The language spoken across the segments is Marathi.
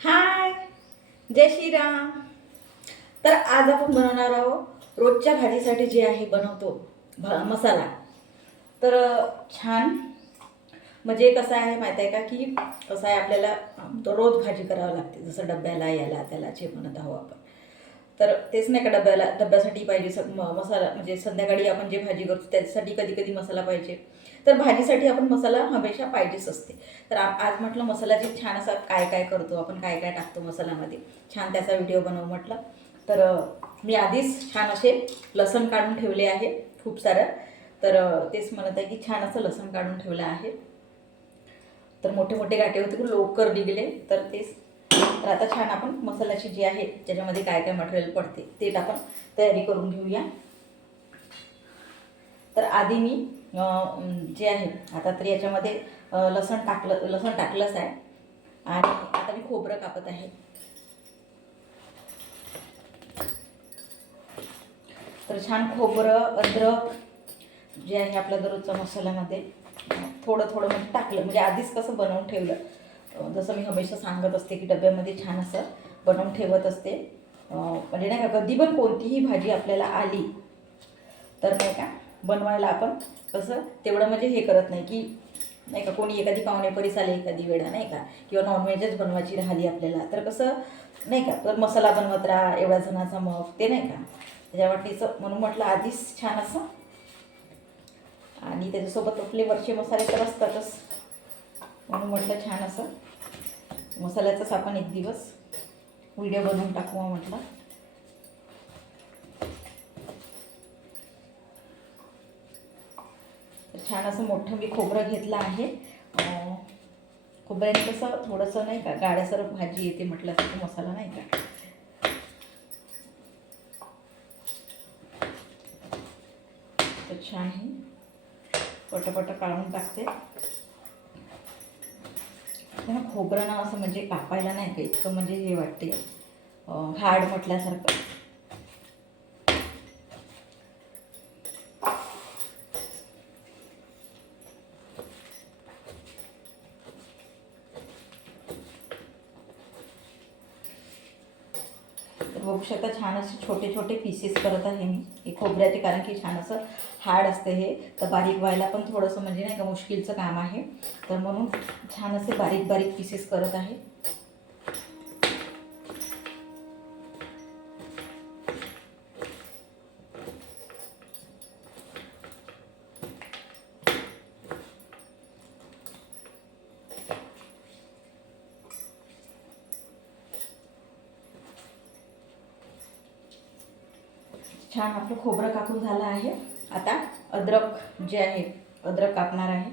हाय, जय श्रीराम. तर आज आपण बनवणार आहोत रोजच्या भाजीसाठी जे आहे बनवतो मसाला. तर छान म्हणजे कसं आहे माहीत आहे का, की कसं आहे आपल्याला रोज भाजी करावं लागते, जसं डब्याला याला त्याला जे म्हणत आहोत आपण. तर तेच नाही का, डब्यासाठी पाहिजे मसाला, म्हणजे संध्याकाळी आपण जे भाजी करतो त्याच्यासाठी कधी कधी मसाला पाहिजे. तर भाजीसाठी आपण मसाला हमेशा पाहिजेच असते. तर आज म्हटलं मसाल्याची छान असा काय काय करतो आपण, काय काय टाकतो मसाल्यामध्ये, छान त्याचा व्हिडिओ बनवू म्हटलं. तर मी आधीच छान असे लसण काढून ठेवले आहे खूप सारं. तर तेच म्हणत आहे की छान असं लसण काढून ठेवलं आहे. तर मोठे मोठे गाठे होते खूप लवकर निघले. तर तेच, तर आता छान आपण मसाल्याची जी आहे ज्याच्यामध्ये काय काय मटेरियल पडते ते टाकून तयारी करून घेऊया. तर आधी मी जे आहे आता तर याच्यामध्ये लसण टाकलंच आहे. आणि आता मी खोबरं कापत आहे. तर छान खोबरं, अद्रक जे आहे आपल्या दररोजच्या मसाल्यामध्ये थोडं थोडं म्हणजे टाकलं, म्हणजे आधीच कसं बनवून ठेवलं. जसं मी हमेशा सांगत असते की डब्यामध्ये छान असं बनवून ठेवत असते. म्हणजे नाही का, कधी पण कोणतीही भाजी आपल्याला आली तर नाही का बनवायला आपण कसं तेवढं म्हणजे हे करत नाही, की नाही का कोणी एखादी पाहुणेपरीस आले एखादी वेळा नाही का, किंवा नॉनव्हेजच बनवायची राहिली आपल्याला, तर कसं नाही का तर मसाला बनवत राहा एवढ्या जणाचा, मग ते नाही का त्याच्यावाटीचं. म्हणून म्हटलं आधीच छान असं, आणि त्याच्यासोबत आपले वरचे मसाले तर असतातच. म्हणून म्हटलं छान असं मसाल्याचाच आपण एक दिवस व्हिडिओ बनवून टाकू म्हटलं. तर छान असं मोठं मी खोबरं घेतलं आहे. खोबऱ्याने कसं थोडंसं नाही का गाड्यासर भाजी येते म्हटलं तर मसाला नाही का. तर छान ही पटपट काढून टाकते. खोबरं ना असं म्हणजे कापायला नाही का इतकं म्हणजे हे वाटते हार्ड म्हटल्यासारखं. बघू शकता छान असे छोटे छोटे पीसेस करत आहे मी हे खोबऱ्याचे, कारण की छान असं हार्ड असते हे. तर बारीक व्हायला पण थोडंसं म्हणजे नाही का मुश्किलचं काम आहे. तर म्हणून छान असे बारीक बारीक पीसेस करत आहे. छान आपलं खोबरं कापून झालं आहे. आता अद्रक जे आहे अद्रक कापणार आहे.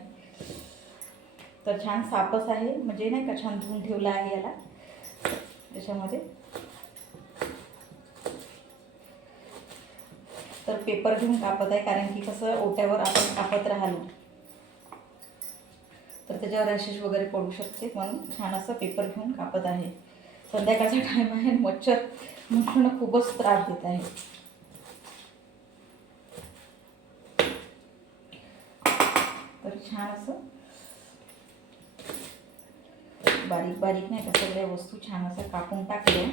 तर छान सापच आहे, म्हणजे नाही का छान धुवून ठेवलं आहे याला. त्याच्यामध्ये तर पेपर घेऊन कापत आहे, कारण की कसं ओट्यावर आपण कापत राहिलो तर त्याच्यावर रॅशेस वगैरे पडू शकते. म्हणून छान असं पेपर घेऊन कापत आहे. संध्याकाळचा टाईम आहे, मच्छर म्हणून खूपच त्रास देत आहे. तर छान असं बारीक बारीक नाही का सगळ्या वस्तू छान असं कापून टाकल्या.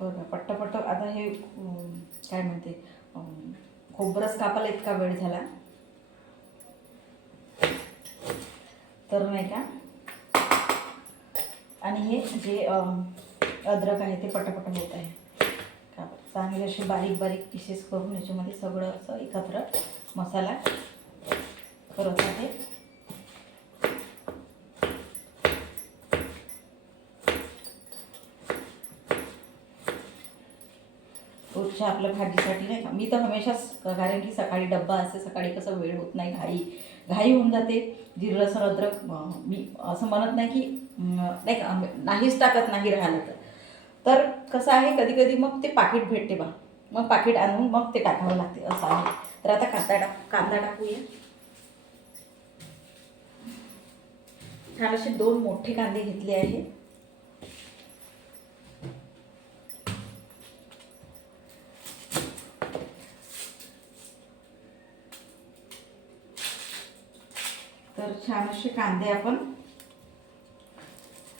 बघा पट्टपट्ट. आता हे काय म्हणते, खोबरंच कापायला इतका वेळ झाला तर नाही का. आणि हे जे अद्रक आहे ते पटापट होत आहे. चांगले असे बारीक बारीक पीसेस करून याच्यामध्ये सगळं असं एकत्र मसाला करत आहे. रोजच्या आपल्या भाजीसाठी नाही का, मी तर हमेशाच, कारण की सकाळी डब्बा असते, सकाळी कसं वेळ होत नाही, घाई होऊन जाते. जिरं लसूण अद्रक मी असं म्हणत नाही की नाही का नाहीच टाकत नाही राहिलं तर कसं आहे कधी कधी मग ते पाकिट भेटते बा, मग पाकिट आणून मग ते टाकावं लागते असं आहे. तर आता कांदा टाकूया. छान असे 2 मोठे कांदे घेतले आहे. तर छान असे कांदे आपण,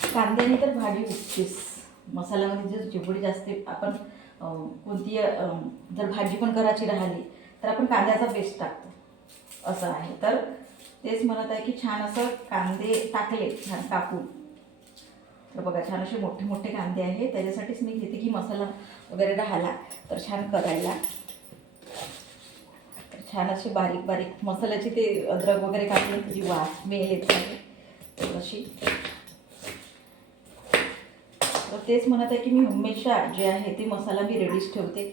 कांद्याने तर भाजी उठतेच. मसाल्यामध्ये जर जेवढी जास्त आपण कोणती जर भाजी पण करायची राहिली तर आपण कांद्याचा पेस्ट टाकतो असं आहे. तर तेच म्हणत आहे की छान असं कांदे टाकले छान कापून. तर बघा छान असे मोठे मोठे कांदे आहे, त्याच्यासाठीच मी घेते की मसाला वगैरे राहिला तर छान करायला. तर छान असे बारीक बारीक मसाल्याची ते अद्रक वगैरे टाकले त्याची वास स्मेल येत आहे तर अशी. तर तेच म्हणत आहे की मी हमेशा जे आहे ते मसाला मी रेडीच ठेवते.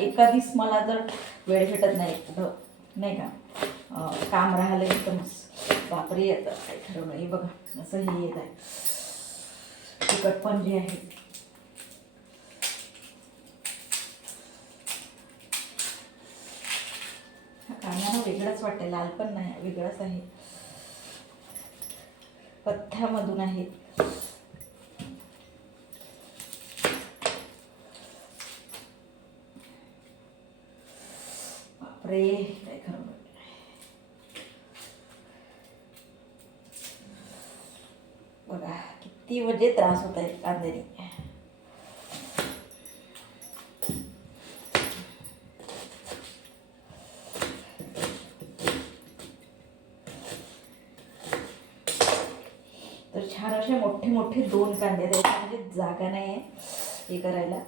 एखादीच मला जर वेळ भेटत नाही कुठं नाही का काम राहिलं एकदमच बापरे येतं काही खरं नाही. बघा असं हे येत आहे तिखट पण जे आहे. हा कांदा वेगळाच वाटते, लाल पण नाही वेगळाच आहे, पथ्यामधून आहे. बापरे काय खरं बघा किती म्हणजे त्रास होत आहे कांद्याने. तर छान असे मोठे मोठे 2 कांदे, त्याच्या म्हणजे जागा नाही आहे हे करायला.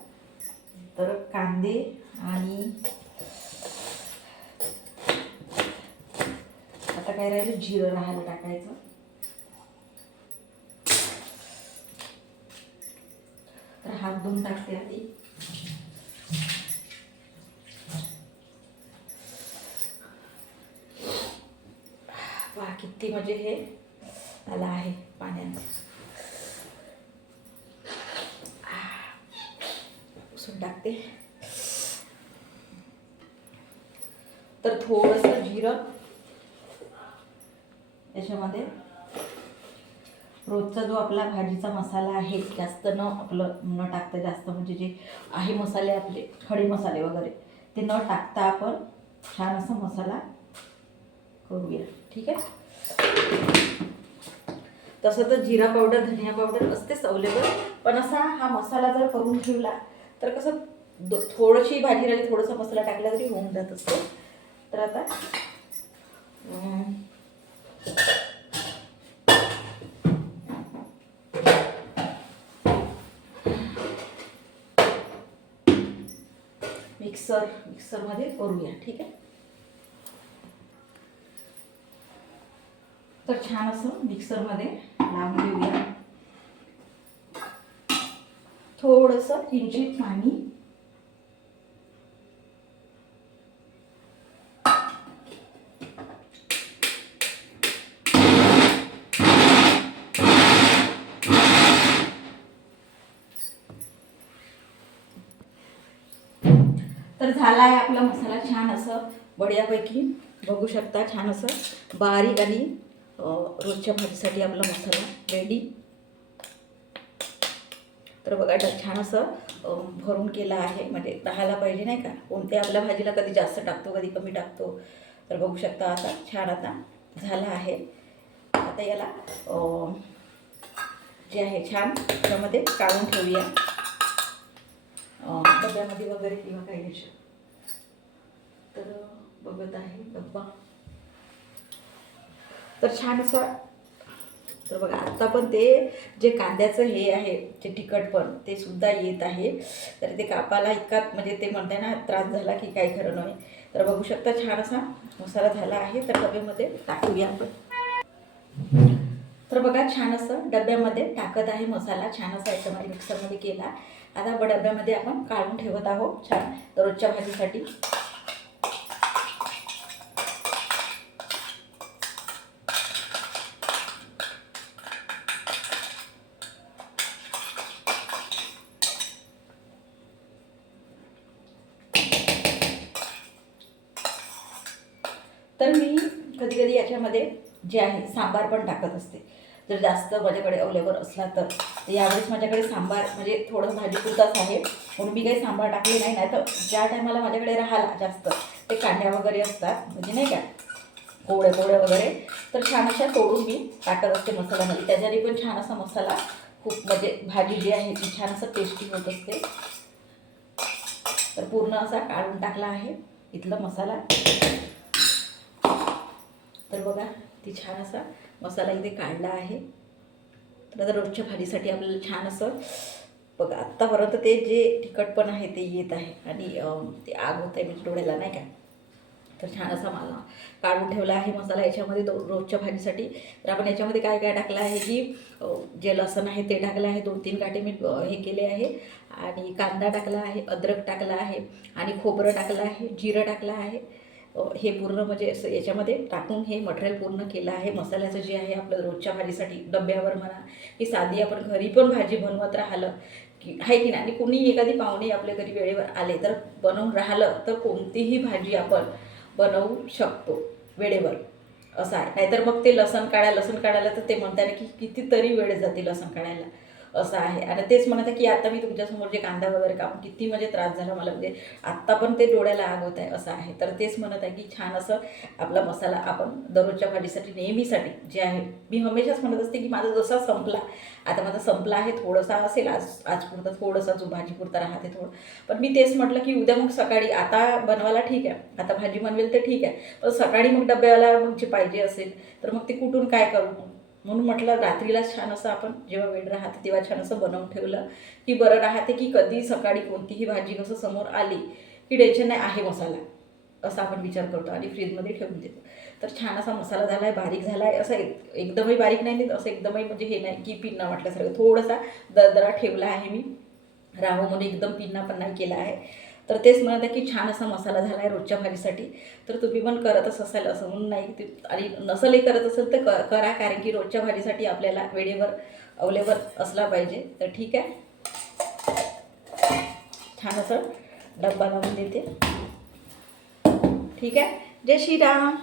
तर कांदे आणि आता काय राहिलं, जिरं राहायला टाकायचं. तर हात धुवून टाकते आधी. वा किती म्हणजे हे आला आहे पाण्यानं. पुसून टाकते. तर थोडंसं जिरं याच्यामध्ये, रोजचा जो आपला भाजीचा मसाला आहे जास्त न टाकता, जास्त म्हणजे जे आहे मसाले आपले खडे मसाले वगैरे ते न टाकता आपण छान असा मसाला करूया. ठीक आहे. तसं तर जिरा पावडर धनिया पावडर असतेच अवेलेबल, पण असा हा मसाला जर करून ठेवला तर कसं थोडीशी भाजी राहिली थोडासा मसाला टाकला तरी होऊन जात असतो. तर आता मिक्सरमध्ये करूया. ठीक आहे. तर छान असं मिक्सरमध्ये लावून घेऊया. थोडंसं किंचित पाणी, तर झाला आहे आपला मसाला छान असं बढियापैकी. बघू शकता छान असं बारीक आणि रोजच्या भाजीसाठी आपला मसाला रेडी. तर बघा छान असं भरून केला आहे, म्हणजे राहायला पाहिजे नाही का. कोणत्या आपल्या भाजीला कधी जास्त टाकतो कधी कमी टाकतो. तर बघू शकता आता छान आता झाला आहे. आता याला जे आहे छान त्यामध्ये काढून ठेवूया डब्यामध्ये वगैरे किंवा काही अशा. तर बघत आहे डब्बा. तर छान असा, तर बघा आता पण ते जे कांद्याचं हे आहे जे तिखटपण ते सुद्धा येत आहे. तर ते कापाला इतका म्हणजे ते म्हणते ना त्रास झाला की काही खरं नाही. तर बघू शकता छान असा मसाला झाला आहे. तर डब्यामध्ये टाकूया आपण. तर बघा छान असं डब्यामध्ये टाकत आहे मसाला, छान असा याच्यामध्ये मिक्सरमध्ये केला. आता डब्यामध्ये आपण काढून ठेवत आहोत छान रोजच्या भाजीसाठी. तर मी कधी कधी याच्यामध्ये जे आहे सांबार पण टाकत असते, जर जास्त माझ्याकडे अवेलेबल असला तर. यावेळेस माझ्याकडे सांबार म्हणजे थोडं भाजी पुरताच आहे म्हणून मी काही सांबार टाकले नाही. नाही तर ज्या टायमाला माझ्याकडे राहिला जास्त ते कांद्या वगैरे असतात म्हणजे नाही का कोवळे वगैरे, तर छान अशा तोडून मी टाकत असते मसाल्यामध्ये, त्याच्याने पण छान असा मसाला खूप म्हणजे भाजी जी आहे ती छान असं टेस्टी होत असते. तर पूर्ण असा काढून टाकला आहे इथला मसाला. तर बघा ती छान असा मसाला इथे काढला आहे. तर आता रोजच्या भाजीसाठी आपल्याला छान असं बघा आत्तापर्यंत ते जे तिखटपण आहे ते येत आहे आणि ते आग होत आहे म्हणजे डोळ्याला नाही का. तर छान असा मला काढून ठेवला आहे मसाला याच्यामध्ये रोजच्या भाजीसाठी. तर आपण याच्यामध्ये काय काय टाकलं आहे की जे लसण आहे ते टाकलं आहे, 2-3 गाठे मी हे केले आहे आणि कांदा टाकला आहे, अद्रक टाकला आहे आणि खोबरं टाकलं आहे, जिरं टाकलं आहे. हे पूर्ण म्हणजे असं याच्यामध्ये टाकून हे मटेरियल पूर्ण केलं आहे. मसाल्याचं जे आहे आपलं रोजच्या भाजीसाठी डब्यावर म्हणा की साधी आपण घरी पण भाजी बनवत राहिलं की आहे की नाही, आणि कुणी एखादी पाहुणे आपल्या घरी वेळेवर आले तर बनवून राहिलं तर कोणतीही भाजी आपण बनवू शकतो वेळेवर, असं आहे. नाहीतर मग ते लसण काढायला तर ते म्हणतात की कितीतरी वेळ जाते लसण काढायला, असं आहे. आणि तेच म्हणत आहे की आता मी तुमच्यासमोर जे कांदा वगैरे कापून किती म्हणजे त्रास झाला मला, म्हणजे आत्ता पण ते डोळ्याला आग होत आहे, असं आहे. तर तेच म्हणत आहे की छान असं आपला मसाला आपण दररोजच्या भाजीसाठी नेहमीसाठी जे आहे, मी हमेशाच म्हणत असते की माझा जसा संपला, आता माझा संपला आहे, थोडंसा असेल आज पुरता थोडंसा जो भाजीपुरता राहते थोडं, पण मी तेच म्हटलं की उद्या मग सकाळी आता बनवायला ठीक आहे, आता भाजी बनवेल तर ठीक आहे, पण सकाळी मग डब्याला मग जे पाहिजे असेल तर मग ते कुठून काय करू. म्हणून म्हटलं रात्रीला छान असं आपण जेव्हा वेळ राहते तेव्हा छान असं बनवून ठेवलं की बरं राहते, की कधी सकाळी कोणतीही भाजी कसं समोर आली की टेन्शन नाही आहे मसाला, असा आपण विचार करतो आणि फ्रीजमध्ये ठेवून देतो. तर छान असा मसाला झाला आहे, बारीक झाला आहे, असं एकदमही बारीक नाही, असं एकदमही म्हणजे हे नाही की पिन्ना म्हटल्यासारखं, थोडासा दरदरा ठेवला आहे मी, राहू म्हणून एकदम पिन्ना पण नाही केला आहे. तर तेच म्हणत आहे की छान असा मसाला झाला आहे रोजच्या भाजीसाठी. तर तुम्ही पण करतच असाल असं म्हणून नाही ते, आणि नसलही करत असेल तर करा, कारण की रोजच्या भाजीसाठी आपल्याला वेळेवर अवेलेबल असला पाहिजे. तर ठीक आहे, छान असं डब्बा लावून देते. ठीक आहे, जय श्रीराम.